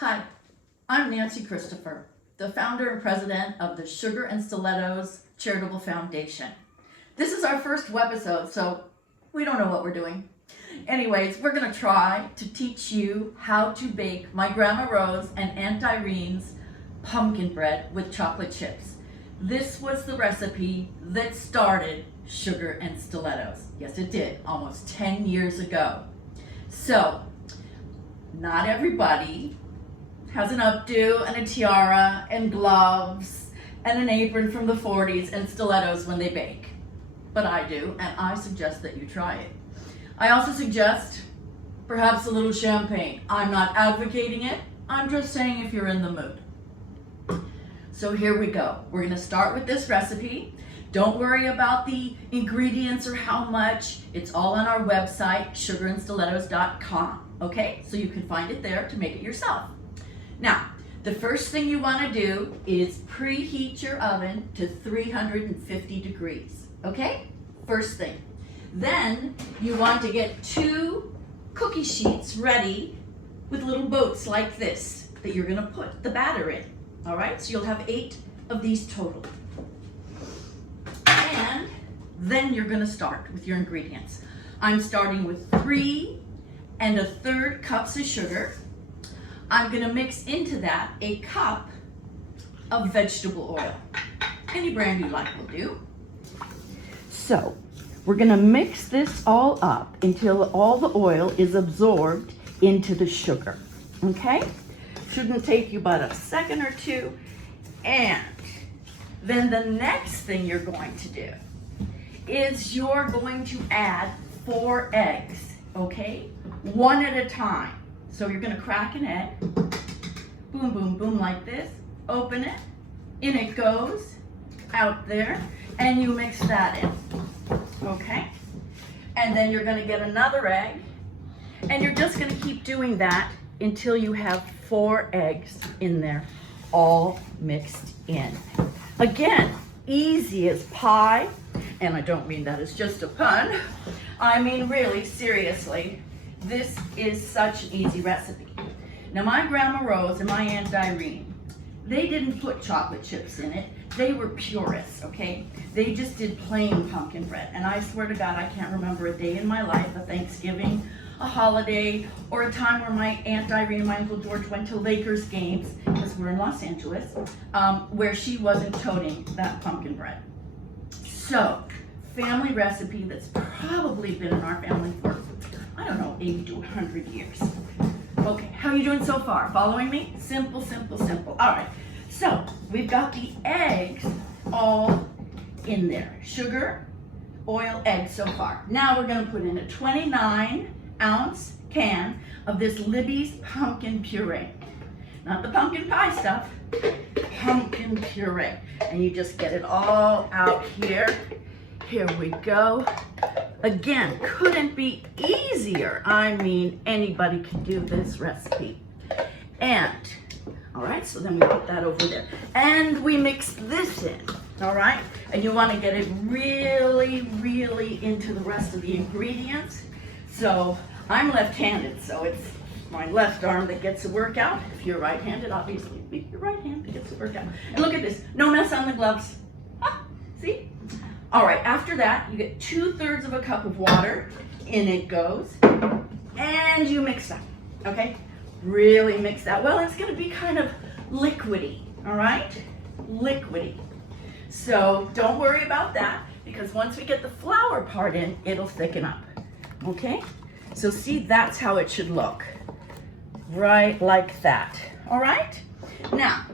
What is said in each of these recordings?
Hi, I'm Nancy Christopher, the founder and president of the Sugar and Stilettos Charitable Foundation. This is our first webisode, so we don't know what we're doing. Anyways, we're going to try to teach you how to bake my Grandma Rose and Aunt Irene's pumpkin bread with chocolate chips. This was the recipe that started Sugar and Stilettos. Yes, it did, almost 10 years ago. So, not everybody has an updo and a tiara and gloves and an apron from the 40s and stilettos when they bake. But I do, and I suggest that you try it. I also suggest perhaps a little champagne. I'm not advocating it, I'm just saying if you're in the mood. So here we go. We're going to start with this recipe. Don't worry about the ingredients or how much. It's all on our website, sugarandstilettos.com. Okay, so you can find it there to make it yourself. Now, the first thing you want to do is preheat your oven to 350 degrees. Okay, first thing. Then you want to get 2 cookie sheets ready with little boats like this that you're going to put the batter in. All right, so you'll have 8 of these total. And then you're going to start with your ingredients. I'm starting with 3 1/3 cups of sugar. I'm going to mix into that a cup of vegetable oil. Any brand you like will do. So we're going to mix this all up until all the oil is absorbed into the sugar. Okay? Shouldn't take you but a second or two. And then the next thing you're going to do is you're going to add 4 eggs. Okay? 1 at a time. So you're going to crack an egg, boom, boom, boom, like this, open it, in it goes, out there, and you mix that in, okay? And then you're going to get another egg, and you're just going to keep doing that until you have 4 eggs in there, all mixed in. Again, easy as pie, and I don't mean that as just a pun, I mean really, seriously. This is such an easy recipe. Now my Grandma Rose and my Aunt Irene, they didn't put chocolate chips in it. They were purists, okay? They just did plain pumpkin bread. And I swear to God, I can't remember a day in my life, a Thanksgiving, a holiday, or a time where my Aunt Irene and my Uncle George went to Lakers games, because we're in Los Angeles, where she wasn't toting that pumpkin bread. So, family recipe that's probably been in our family for, I don't know, 80 to 100 years. Okay, how are you doing so far? Following me? Simple, simple, simple. All right, so we've got the eggs all in there. Sugar, oil, eggs so far. Now we're gonna put in a 29-ounce can of this Libby's pumpkin puree. Not the pumpkin pie stuff, pumpkin puree. And you just get it all out here. Here we go. Again, couldn't be easier. I mean, anybody can do this recipe. And, all right, so then we put that over there. And we mix this in, all right? And you want to get it really, really into the rest of the ingredients. So I'm left-handed, so it's my left arm that gets the workout. If you're right-handed, obviously, it'd be your right hand that gets the workout. And look at this, no mess on the gloves. Ah, see? All right, after that, you get 2/3 of a cup of water, in it goes, and you mix that, okay? Really mix that. Well, it's gonna be kind of liquidy, all right? Liquidy. So don't worry about that, because once we get the flour part in, it'll thicken up, okay? So see, that's how it should look, right like that, all right? Now,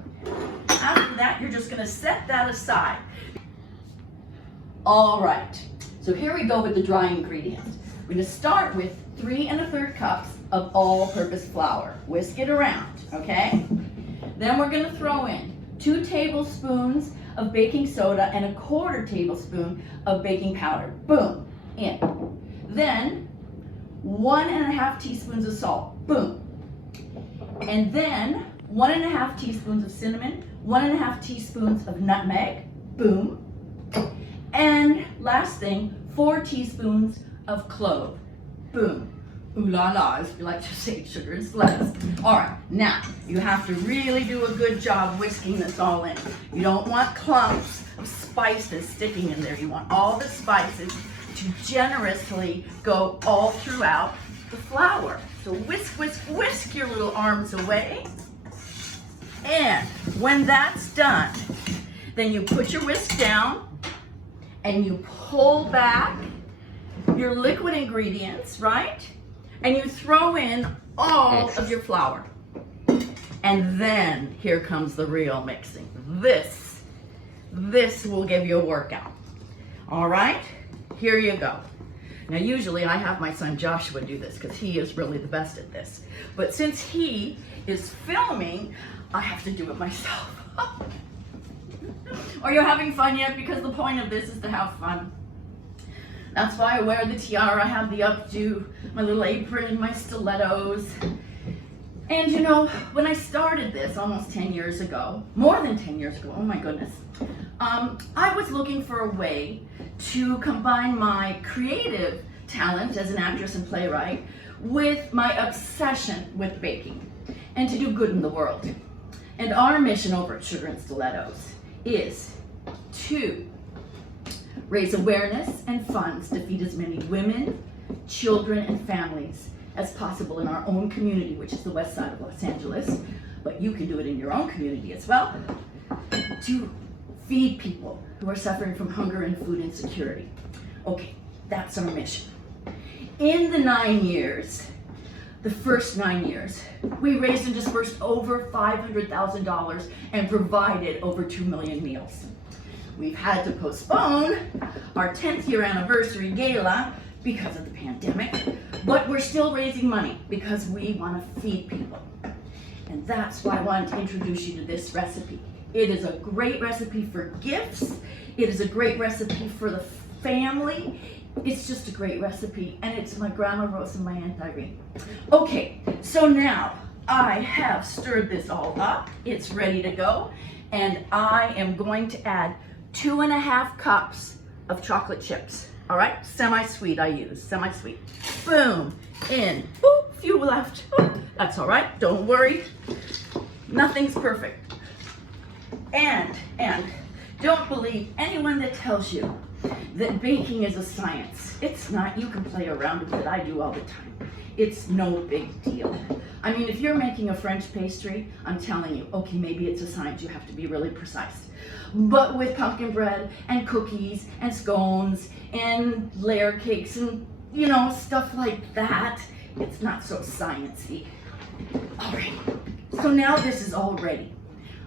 after that, you're just gonna set that aside. All right, so here we go with the dry ingredients. We're gonna start with 3 1/3 cups of all-purpose flour. Whisk it around, okay? Then we're gonna throw in 2 tablespoons of baking soda and 1/4 tablespoon of baking powder. Boom, in. Then 1 1/2 teaspoons of salt. Boom. And then 1 1/2 teaspoons of cinnamon, 1 1/2 teaspoons of nutmeg. Boom. And last thing, 4 teaspoons of clove. Boom. ooh la la, as we like to say, sugar and stilettos. All right, now you have to really do a good job whisking this all in. You don't want clumps of spices sticking in there. You want all the spices to generously go all throughout the flour. So whisk, whisk, whisk your little arms away. And when that's done, then you put your whisk down and you pull back your liquid ingredients, right? And you throw in all of your flour. And then here comes the real mixing. This will give you a workout. All right, here you go. Now usually I have my son Joshua do this because he is really the best at this. But since he is filming, I have to do it myself. Are you having fun yet? Because the point of this is to have fun. That's why I wear the tiara, I have the updo, my little apron, and my stilettos. And you know, when I started this almost 10 years ago, more than 10 years ago, oh my goodness, I was looking for a way to combine my creative talent as an actress and playwright with my obsession with baking and to do good in the world. And our mission over at Sugar and Stilettos is to raise awareness and funds to feed as many women, children, and families as possible in our own community, which is the west side of Los Angeles, but you can do it in your own community as well, to feed people who are suffering from hunger and food insecurity. Okay, that's our mission. In the 9 years, the first 9 years, we raised and dispersed over $500,000 and provided over 2 million meals. We've had to postpone our 10th year anniversary gala because of the pandemic, but we're still raising money because we want to feed people. And that's why I wanted to introduce you to this recipe. It is a great recipe for gifts. It is a great recipe for the family. It's just a great recipe, and it's my Grandma Rose and my Aunt Irene. Okay, so now I have stirred this all up. It's ready to go, and I am going to add 2.5 cups of chocolate chips. All right, semi-sweet I use, semi-sweet. Boom, in. Ooh, few left. Ooh, that's all right, don't worry. Nothing's perfect. And don't believe anyone that tells you that baking is a science. It's not. You can play around with it. I do all the time. It's no big deal. I mean, if you're making a French pastry, I'm telling you, okay, maybe it's a science. You have to be really precise. But with pumpkin bread and cookies and scones and layer cakes and, you know, stuff like that, it's not so sciencey. All right, so now this is all ready.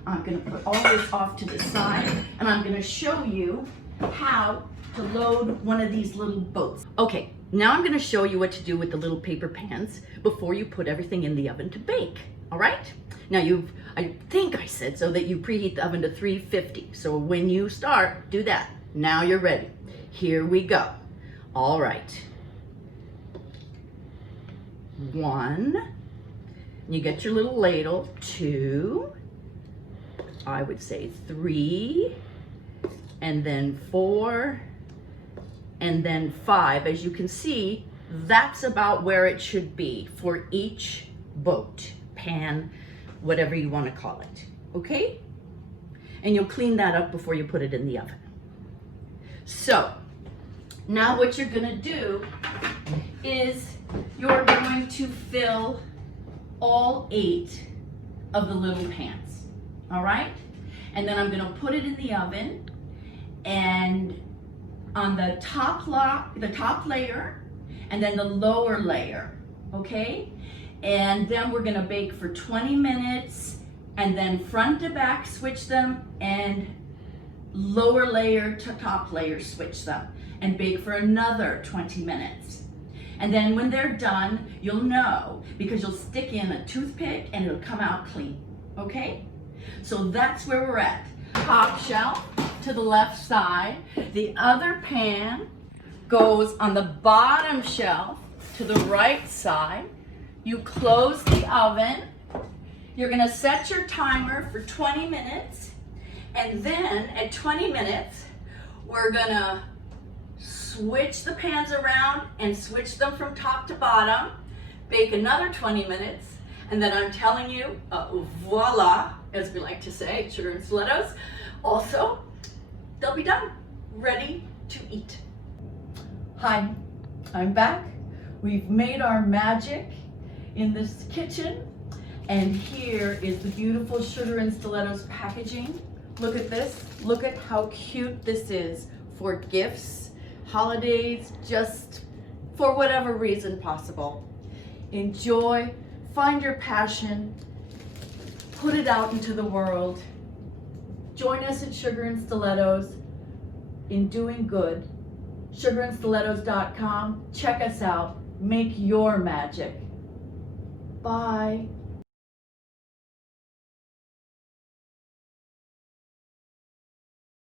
I'm gonna put all this off to the side, and I'm gonna show you how to load one of these little boats. Okay, now I'm gonna show you what to do with the little paper pans before you put everything in the oven to bake, all right? Now I think I said so that you preheat the oven to 350. So when you start, do that. Now you're ready. Here we go. All right. 1, you get your little ladle. 2, I would say 3, and then 4, and then 5. As you can see, that's about where it should be for each boat, pan, whatever you want to call it, okay? And you'll clean that up before you put it in the oven. So, now what you're gonna do is you're going to fill all 8 of the little pans, all right? And then I'm gonna put it in the oven, and on the top layer, and then the lower layer, okay? And then we're gonna bake for 20 minutes, and then front to back switch them, and lower layer to top layer switch them, and bake for another 20 minutes. And then when they're done, you'll know because you'll stick in a toothpick and it'll come out clean, okay? So that's where we're at. Top shelf to the left side. The other pan goes on the bottom shelf to the right side. You close the oven. You're gonna set your timer for 20 minutes. And then at 20 minutes, we're gonna switch the pans around and switch them from top to bottom. bake another 20 minutes, and then I'm telling you, voila, as we like to say, sugar and stilettos. Also, they'll be done, ready to eat. Hi, I'm back. We've made our magic in this kitchen, and here is the beautiful sugar and stilettos packaging. Look at this. Look at how cute this is for gifts, holidays, just for whatever reason possible. Enjoy, find your passion, put it out into the world. Join us at Sugar and Stilettos in doing good. sugarandstilettos.com. Check us out. Make your magic. Bye.